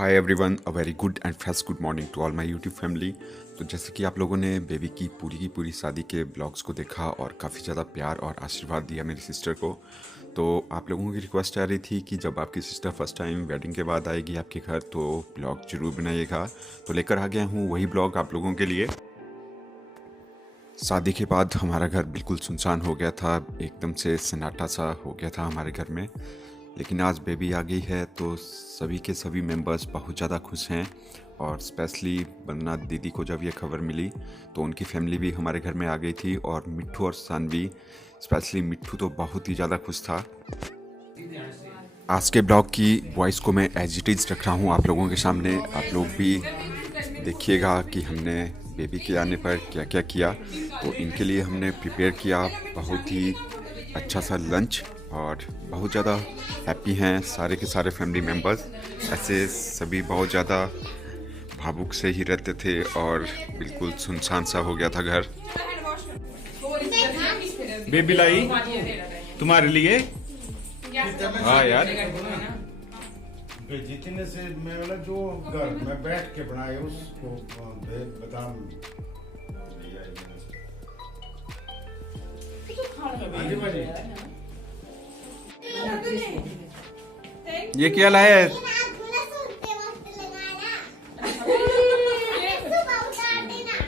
Hi everyone, a very good and fresh good morning to all my YouTube family. तो जैसे कि आप लोगों ने बेबी की पूरी शादी के ब्लॉग्स को देखा और काफ़ी ज़्यादा प्यार और आशीर्वाद दिया मेरी सिस्टर को। तो आप लोगों की रिक्वेस्ट आ रही थी कि जब आपकी सिस्टर फर्स्ट टाइम वेडिंग के बाद आएगी आपके घर तो ब्लॉग जरूर बनाइएगा। तो लेकर आ गया हूँ वही ब्लॉग आप लोगों के लिए। शादी के बाद हमारा घर बिल्कुल सुनसान हो गया था, एकदम से सन्नाटा सा हो गया था हमारे घर में। लेकिन आज बेबी आ गई है तो सभी के सभी मेंबर्स बहुत ज़्यादा खुश हैं। और स्पेशली वंदना दीदी को जब ये खबर मिली तो उनकी फैमिली भी हमारे घर में आ गई थी। और मिट्ठू और सानवी, स्पेशली मिट्ठू तो बहुत ही ज़्यादा खुश था। आज के ब्लॉग की वॉइस को मैं एज इट इज़ रख रहा हूँ आप लोगों के सामने। आप लोग भी देखिएगा कि हमने बेबी के आने पर क्या क्या किया। तो इनके लिए हमने प्रिपेयर किया बहुत ही अच्छा सा लंच और बहुत ज़्यादा हैप्पी हैं सारे के सारे फैमिली मेम्बर्स। ऐसे सभी बहुत ज़्यादा भावुक से ही रहते थे और बिल्कुल सुनसान सा हो गया था घर। बेबी लाई तुम्हारे लिए। हाँ यार, जितने से मैं वाला जो घर में बैठ के बनाए उसको बता ये क्या लाया है?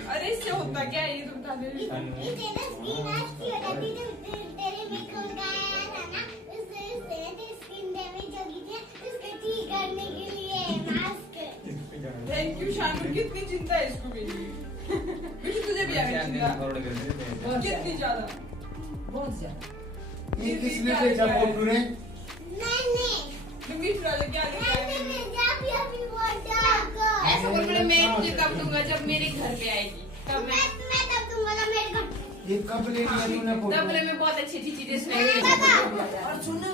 अरे इससे होता क्या है ये तुम खा थैंक यू शानू, कितनी चिंता है इसको मेरी। विशु तुझे भी है चिंता कितनी ज्यादा, बहुत ज्यादा। ये किसने भेजा फोटो ने? तुम विशु वाले क्या ऐसा बोल रहे मैं तुझे कब दूंगा जब मेरे घर पे आएगी तब मैं तब दूंगा ना मेरे घर। ये कब ले लिया तूने फोटो? तब मैं बहुत अच्छी अच्छी चीजें सुनाई। और सुनो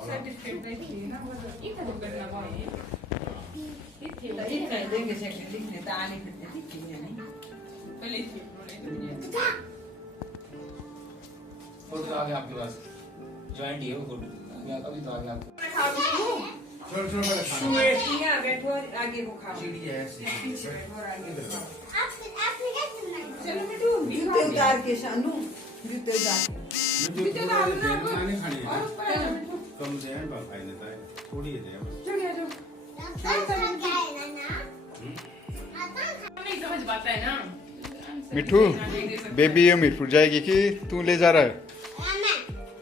सर्टिफिकेट देखिए ना, ये तो करना चाहिए। इतना देंगे सेक्शन लिखने तो आने फिरने ठीक नहीं पहले ही फोटो आ गया आपके पास, जॉइंट ही है वो फोटो अभी तो आ गया आपको। छोड़ छोड़ मेरे खाना सुएटी है बैठो आगे को खाओ। चिड़ी है ऐसी और आगे को खाओ। चलो बेटू जूते उतार के शानू, जूते उतार के। मुझे खाने खाने और ऊपर आ जाओ। कम से है बस खाने देता है थोड़ी है बस। चलिए आ जाओ। नहीं समझ पाता है ना मिट्ठू, बेबी ये मीरपुर जाएगी कि तू ले जा रहा है?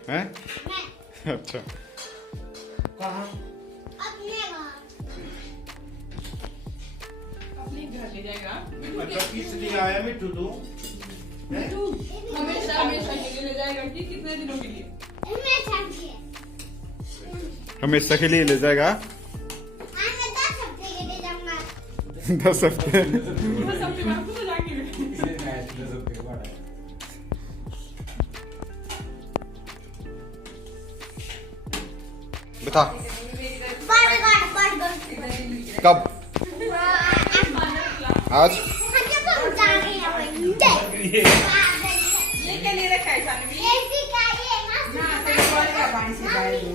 हैं? अच्छा। कहाँ? अपने घर ले जाएगा मतलब किस लिए आया मिट्टू तू? मिट्टू हमेशा हमेशा के लिए ले जाएगा कि कितने दिनों के लिए? हमेशा के लिए ले जाएगा? 10 हफ्ते। बस अपने बाप को तो जाएंगे। बता कब? आज? ये क्या ले रखा है सानवी? ना तो वाले का पानी से डाल दो।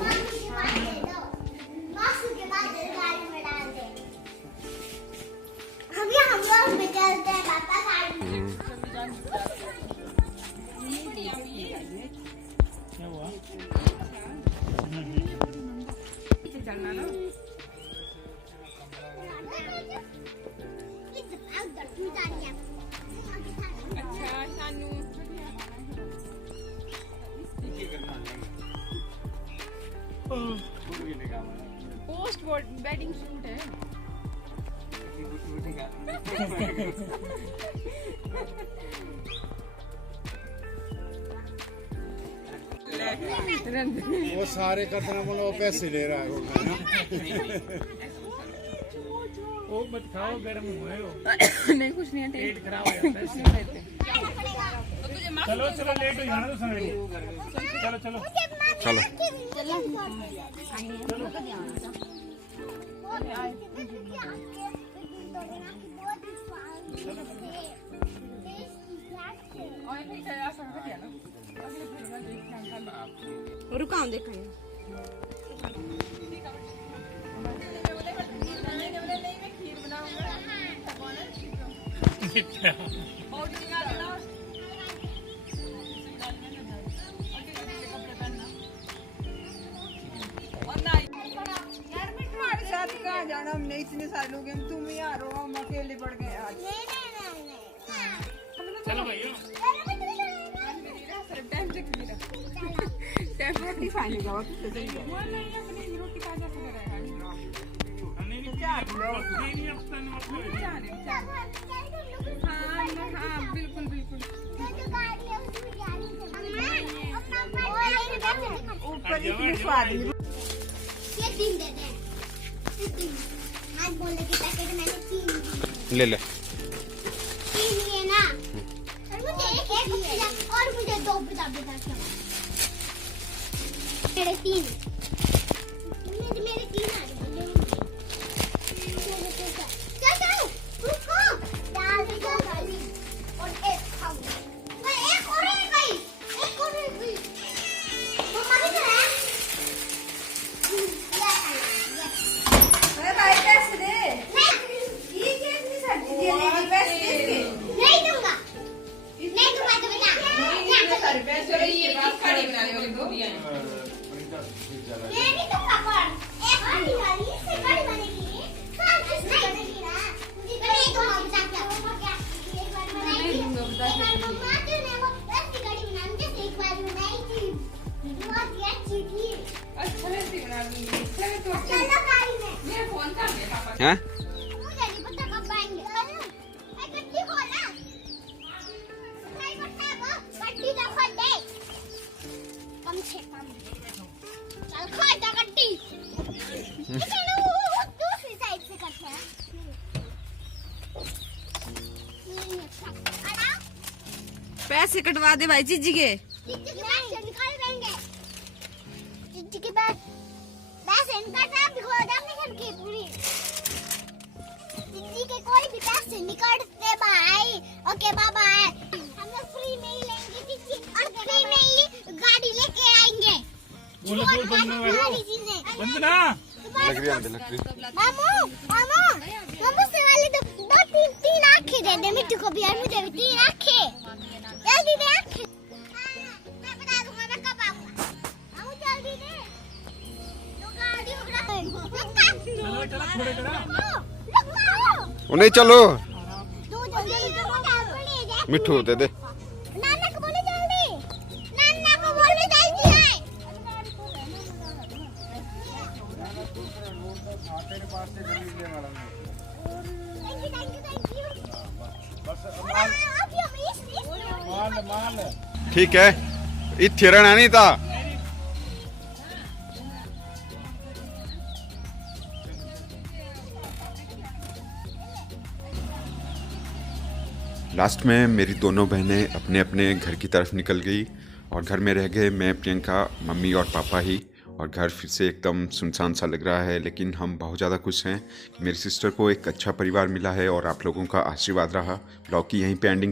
अभी हम लोग निकलते हैं पापा साड़ी चलना ना अच्छा शानू पोस्ट वेडिंग शूट है। वो सारे कदम मतलब पैसे ले रहा है वो खाना। वो मत खाओ, गर्म हुए हो, नहीं कुछ नहीं है, पेट खराब हो जाता है। तो तुझे माफ चलो चलो लेट हो जाना तो समय। चलो चलो चलो। और ऐसे ही ऐसा करके ना अगले घर में देख के रुका हम देखेंगे। खीर बनाऊंगा तुम्हारे साथ कहाँ जाना, हमने इतने सारे लोग हैं, तुम ही आ रहे हो, हम अकेले पड़ गए आज। चलो भैया टाइम से खीरा टाइम रोटी खाने जाओ तो सही है। वो नहीं अपनी रोटी ताजा से करेगा। हाँ बिल्कुल बिल्कुल। ऊपर इतनी स्वाद ये तीन दे दे। आज बोलने के पैकेट मैंने 3 दिए। ले ले 3 लिए ना। और मुझे एक दिया और मुझे 2 बता मेरे 3 मेरे 3 आ गए। चलो रुको डाल दे गाली और एक खाओ। मैं एक और रह गई। मम्मा भी तो है। अरे भाई पैसे दे। नहीं ये कैसी सब्जी दे दी पैसे दे के? नहीं दूंगा तो बता। सारे पैसे और ये कड़ी बनाने वाले दो दिया है। मैं नहीं दूंगा पर एक कड़ी वाली से कड़ी बनेगी। कहाँ किसने बनेगी ना? मुझे नहीं दूंगा बता क्या? एक बार बनाई थी। एक बार मम्मा ने वो ऐसी कड़ी बनाई मुझे एक बार बनाई थी। बहुत ही अच्छी थी। अच्छा रेसिपी बना दी। चलो तो चलो गाड़ी में। मेरा फोन था मेरे पापा। हैं मुझे नहीं पता कब आएंगे। गड्डी खोल ना। नहीं पता वो गड्डी तो खोल दे। कम से कम। चल खोल दा गड्डी। इसे ना वो दूसरी साइड से करते हैं। नहीं अच्छा। अड़ा पैसे कटवा दे भाई जीजी के। चिट्ठी के पैसे निकाल देंगे। चिट्ठी के पैसे इनका नाम दिखा दे अपने घर की पूरी। चिट्ठी के कोई भी पैसे निकाल दे भाई। Okay bye bye. हम लोग फ्री में ही लेंगे चिट्ठी और फ्री में ही गाड़ी लेके आएंगे। बोलो बोल बंद सारी चीजें। बंदना लग रही है लग रही मामू से वाले तो 2-3 आंखें दे दे मिट्टू को भी और मुझे भी 3 आंखें। जल्दी दे आंखें। मैं बता दूंगा मैं कब आऊंगा। मामू जल्दी दे। तो गाड़ी उड़ा। चलो चलो थोड़े करा नहीं चलो तू जल्दी मिठू दे दे नाना को बोले जल्दी। नाना को बोले जल्दी आए। तेरे पास से गरीब लेने वाला नहीं। Thank you. बस अभी हम इस माल ठीक है इथे रहना नहीं था लास्ट में मेरी दोनों बहनें अपने अपने घर की तरफ निकल गई और घर में रह गए मैं, प्रियंका, मम्मी और पापा ही। और घर फिर से एकदम सुनसान सा लग रहा है, लेकिन हम बहुत ज़्यादा खुश हैं कि मेरी सिस्टर को एक अच्छा परिवार मिला है और आप लोगों का आशीर्वाद रहा। ब्लॉग की यहीं पे एंडिंग